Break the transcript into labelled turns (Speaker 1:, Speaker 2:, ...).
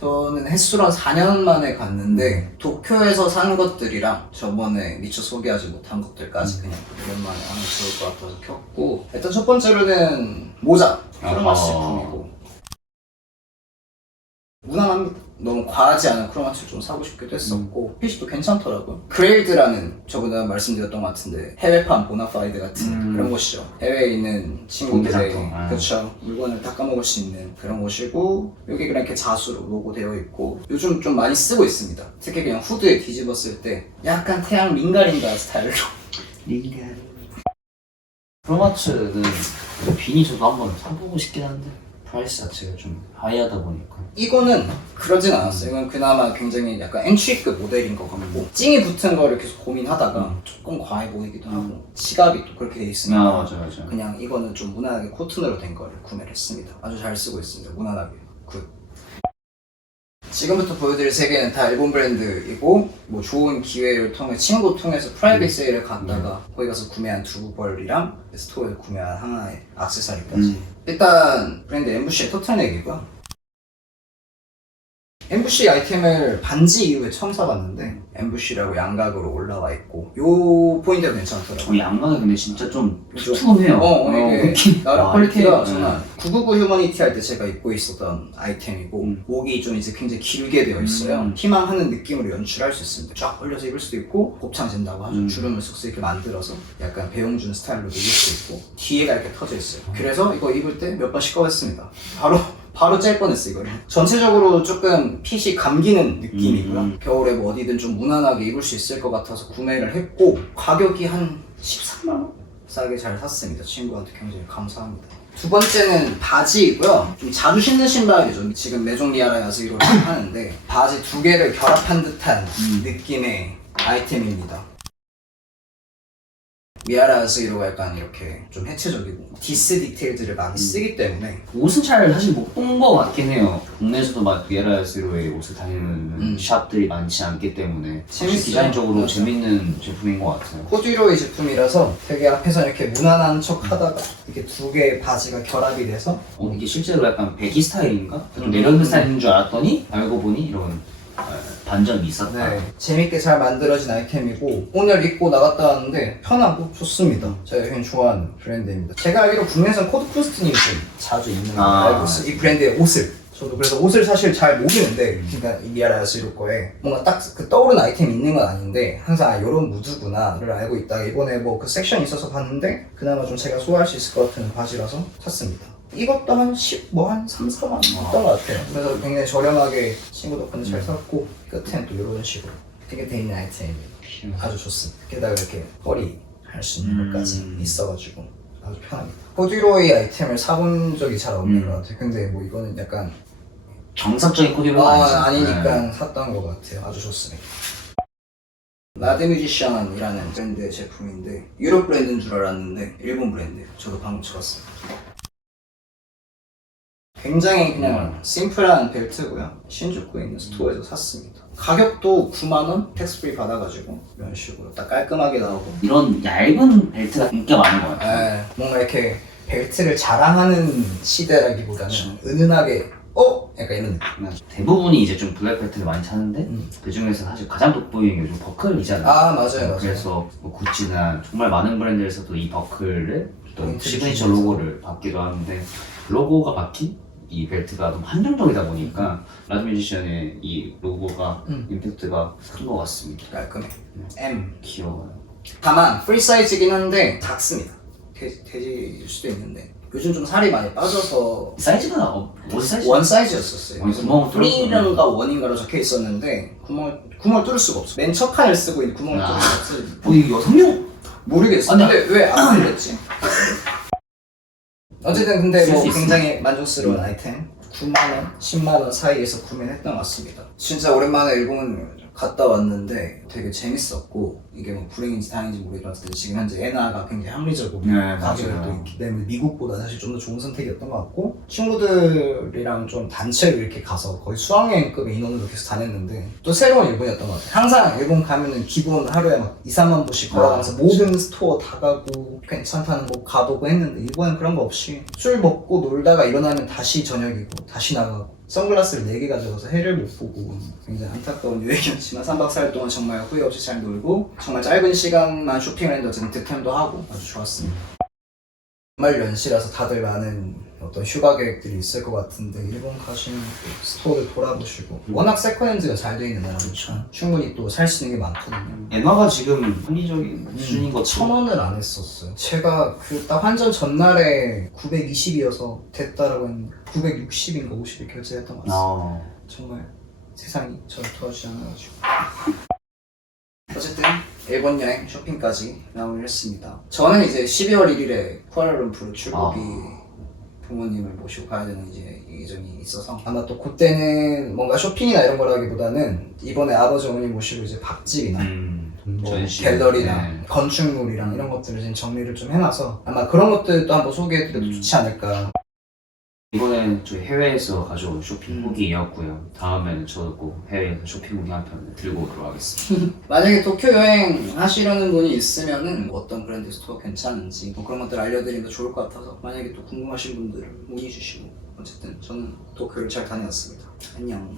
Speaker 1: 저는 횟수랑 4년 만에 갔는데 도쿄에서 산 것들이랑 저번에 미처 소개하지 못한 것들까지 그냥 오랜만에 하면 좋을 것 같아서 켰고 일단 첫 번째로는 모자 크로마스
Speaker 2: 아하.
Speaker 1: 제품이고. 무난합니다 너무 과하지 않은 크로마스를 좀 사고 싶기도 했었고 핏도 괜찮더라고요 그레일드라는 저번에 말씀드렸던 것 같은데 해외판 보나파이드 같은
Speaker 2: 음.
Speaker 1: 그런 곳이죠 해외에 있는 친구들의
Speaker 2: 공개상품. 아.
Speaker 1: 그렇죠 물건을 닦아먹을 수 있는 그런 곳이고 여기 그냥 이렇게 자수로 로고 되어 있고 요즘 좀 많이 쓰고 있습니다 특히 그냥 후드에 뒤집었을 때 약간 태양 링가링가 스타일로
Speaker 2: 링가리. 크로마츠는 그 비니 저도 한번 사보고 싶긴 한데 프라이스 자체가 좀 하이하다 보니까
Speaker 1: 이거는 그러진 않았어요. 이건 그나마 굉장히 약간 엔트리급 모델인 것 같고 찡이 붙은 거를 계속 고민하다가 조금 과해 보이기도 하고 지갑이 또 그렇게 돼 있으니까
Speaker 2: 아 맞아 맞아
Speaker 1: 그냥 이거는 좀 무난하게 코튼으로 된 거를 구매를 했습니다. 아주 잘 쓰고 있습니다. 무난하게 굿. 지금부터 보여드릴 세 개는 다 일본 브랜드이고 뭐 좋은 기회를 통해 친구 통해서 프라이빗 세일을 갔다가 거기 가서 구매한 두 벌이랑 스토어에서 구매한 하나의 액세서리까지.
Speaker 2: 음.
Speaker 1: 일단 브랜드 엠부시의 터틀넥이고요 엠부시 아이템을 반지 이후에 처음 사봤는데 엠부시라고 양각으로 올라와 있고 요 포인트가 괜찮더라고요.
Speaker 2: 어, 양각이 근데 진짜 좀
Speaker 1: 그죠?
Speaker 2: 투투해요.
Speaker 1: 어, 이게
Speaker 2: 느낌
Speaker 1: 나름
Speaker 2: 아,
Speaker 1: 퀄리티가
Speaker 2: 이렇게,
Speaker 1: 정말 999 휴머니티 할 때 제가 입고 있었던 아이템이고
Speaker 2: 음.
Speaker 1: 목이 좀 이제 굉장히 길게 되어 있어요.
Speaker 2: 음.
Speaker 1: 희망하는 느낌으로 연출할 수 있습니다. 쫙 올려서 입을 수도 있고 곱창 진다고 하죠.
Speaker 2: 음.
Speaker 1: 주름을 쓱쓱 이렇게 만들어서 약간 배용준 스타일로도 입을 수 있고 뒤에가 이렇게 터져 있어요. 그래서 이거 입을 때 몇 번 시꺼했습니다. 바로 바로 짤 뻔했어 이거를. 전체적으로 조금 핏이 감기는 느낌이고요.
Speaker 2: 음.
Speaker 1: 겨울에 뭐 어디든 좀 무난하게 입을 수 있을 것 같아서 구매를 했고 가격이 한 13만원? 싸게 잘 샀습니다. 친구한테 굉장히 감사합니다. 두 번째는 바지이고요. 좀 자주 신는 신발이죠. 지금 메종 리아라 야스기로를 하는데 바지 두 개를 결합한 듯한
Speaker 2: 음.
Speaker 1: 느낌의 아이템입니다 미아라 야스기로가 약간 이렇게 좀 해체적이고 디스 디테일들을 많이 쓰기 때문에
Speaker 2: 옷은 잘 사실 못 본 거 같긴 해요 국내에서도 막 예라스로의 옷을 다니는
Speaker 1: 음.
Speaker 2: 샵들이 많지 않기 때문에
Speaker 1: 재밌어요.
Speaker 2: 혹시 디자인적으로
Speaker 1: 맞아.
Speaker 2: 재밌는 제품인 것 같아요
Speaker 1: 코듀로이 제품이라서 되게 앞에서 이렇게 무난한 척 하다가 이렇게 두 개의 바지가 결합이 돼서
Speaker 2: 어, 이게 실제로 약간 배기 스타일인가? 좀
Speaker 1: 음.
Speaker 2: 내려있는 스타일인 줄 알았더니 알고 보니 이런 어, 반전이 있었다
Speaker 1: 네, 재밌게 잘 만들어진 아이템이고 오늘 입고 나갔다 왔는데 편하고 좋습니다. 제가 굉장히 좋아하는 브랜드입니다. 제가 알기로 국내에서는 코드 푸스트님이 좀 자주 입는 걸
Speaker 2: 아.
Speaker 1: 알고 있어요. 이 브랜드의 옷을. 저도 그래서 옷을 사실 잘 모르는데 그러니까 이 미아라 야스이로 거에 뭔가 딱 그 떠오르는 아이템이 있는 건 아닌데 항상 아, 이런 무드구나를 알고 있다가 이번에 뭐 그 섹션이 있어서 봤는데 그나마 좀 제가 소화할 수 있을 것 같은 바지라서 샀습니다. 이것도 한 10, 뭐 한 3, 4만 원 했던 것 같아요. 그래서 굉장히 저렴하게 친구 덕분에 잘 샀고 끝엔 또 이런 식으로 되게 돼 있는 아이템입니다. 아주 좋습니다. 게다가 이렇게 허리 할 수 있는
Speaker 2: 음.
Speaker 1: 것까지 있어가지고 아주 편합니다. 코듀로이 아이템을 사본 적이 잘 없는
Speaker 2: 음.
Speaker 1: 것 같아요. 근데 뭐 이거는 약간
Speaker 2: 정석적인 코디로
Speaker 1: 아, 아니니까
Speaker 2: 네.
Speaker 1: 샀던 것 같아요. 아주 좋습니다. 라드 뮤지션이라는 브랜드의 제품인데 유럽 브랜드인 줄 알았는데 일본 브랜드예요. 저도 방금 들었어요. 굉장히 그냥
Speaker 2: 음.
Speaker 1: 심플한 벨트고요. 신주쿠에 있는 스토어에서 샀습니다. 가격도 9만원 텍스프리 받아가지고 이런 식으로 딱 깔끔하게 나오고
Speaker 2: 이런 얇은 벨트가 인기가 많은 것 같아요
Speaker 1: 에, 뭔가 이렇게 벨트를 자랑하는 시대라기보다는 은은하게 어? 약간 이런 느낌.
Speaker 2: 그냥 대부분이 이제 좀 블랙 벨트를 많이 찾는데
Speaker 1: 음.
Speaker 2: 그 중에서 사실 가장 돋보이는 게 요즘 버클이잖아요
Speaker 1: 아 맞아요 맞아요.
Speaker 2: 그래서 뭐 구찌나 정말 많은 브랜드에서도 이 버클을 또
Speaker 1: 포인트를
Speaker 2: 시그니처
Speaker 1: 주면서.
Speaker 2: 로고를 받기도 하는데 로고가 박힌 이 벨트가 좀 한정적이다 보니까 라드뮤지션의 이 로고가
Speaker 1: 음.
Speaker 2: 임팩트가 큰 것 같습니다.
Speaker 1: 깔끔해. M.
Speaker 2: 귀여워요.
Speaker 1: 다만 프리 사이즈긴 한데 작습니다. 돼, 돼지일 수도 있는데 요즘 좀 살이 많이 빠져서
Speaker 2: 사이즈가 어, 옷 사이즈?
Speaker 1: 원 사이즈였었어요.
Speaker 2: 어, 구멍을 뚫을 수
Speaker 1: 프리인가 원인가로 적혀 있었는데 구멍 구멍을 뚫을 수가 없어. 맨 첫 칸을 쓰고 있는 구멍을 뚫을
Speaker 2: 아.
Speaker 1: 수가 없어.
Speaker 2: 어, 이 여성용?
Speaker 1: 모르겠어.
Speaker 2: 아니,
Speaker 1: 근데 왜안 풀렸지? 어쨌든 근데 쓸뭐
Speaker 2: 수.
Speaker 1: 굉장히 만족스러운 아이템. 9만원, 10만원 사이에서 구매했던 것 같습니다. 진짜 오랜만에 일본 갔다 왔는데 되게 재밌었고 이게 뭐 불행인지 다행인지 모르겠지만 지금 현재 엔화가 굉장히 합리적으로
Speaker 2: 네,
Speaker 1: 가격이. 또 있기 때문에 미국보다 사실 좀 더 좋은 선택이었던 것 같고 친구들이랑 좀 단체로 이렇게 가서 거의 수학여행급의 인원으로 계속 다녔는데 또 새로운 일본이었던 것 같아요 항상 일본 가면은 기본 하루에 막 2, 3만 보씩 걸어가면서
Speaker 2: 아,
Speaker 1: 모든 스토어 다 가고 괜찮다는 거 가보고 했는데 일본은 그런 거 없이 술 먹고 놀다가 일어나면 다시 저녁이고 다시 나가고 선글라스를 4개 가져가서 해를 못 보고 굉장히 안타까운 여행이었지만 3박 4일 동안 정말 후회 없이 잘 놀고 정말 짧은 시간만 쇼핑을 했는데 어쨌든 득템도 하고 아주 좋았습니다. 정말 연시라서 다들 많은 어떤 휴가 계획들이 있을 것 같은데 일본 가시면 또 스토어를 돌아보시고 워낙 세컨핸즈가 잘 돼 있는 나라니까 충분히 또 살 수 있는 게 많거든요.
Speaker 2: 엔화가 지금 합리적인 수준인
Speaker 1: 것천 원을 안 했었어요. 제가 그딱 환전 전날에 920이어서 됐다라고 했는데 960인가 50을 결제했던 것 같습니다.
Speaker 2: 아,
Speaker 1: 정말 세상이 저를 도와주지 않아가지고 어쨌든 일본 여행 쇼핑까지 마무리를 했습니다 저는 이제 12월 1일에 쿠알라룸푸르 출국이 부모님을 모시고 가야 되는 이제 예정이 있어서 아마 또 그때는 뭔가 쇼핑이나 이런 거라기보다는 이번에 아버지 어머니 모시고 이제 밥집이나
Speaker 2: 음,
Speaker 1: 뭐
Speaker 2: 전시.
Speaker 1: 갤러리나
Speaker 2: 네.
Speaker 1: 건축물이랑 이런 것들을 지금 정리를 좀 해놔서 아마 그런 것들도 한번 소개해드려도
Speaker 2: 음.
Speaker 1: 좋지 않을까
Speaker 2: 이번엔 저희 해외에서 가져온 쇼핑북이었고요. 다음에는 저도 꼭 해외에서 쇼핑북 한편 들고 오도록 하겠습니다.
Speaker 1: 만약에 도쿄 여행 하시려는 분이 있으면은 어떤 브랜드 스토어 괜찮은지 뭐 그런 것들 알려드리면 더 좋을 것 같아서 만약에 또 궁금하신 분들은 문의 주시고 어쨌든 저는 도쿄를 잘 다녀왔습니다. 안녕.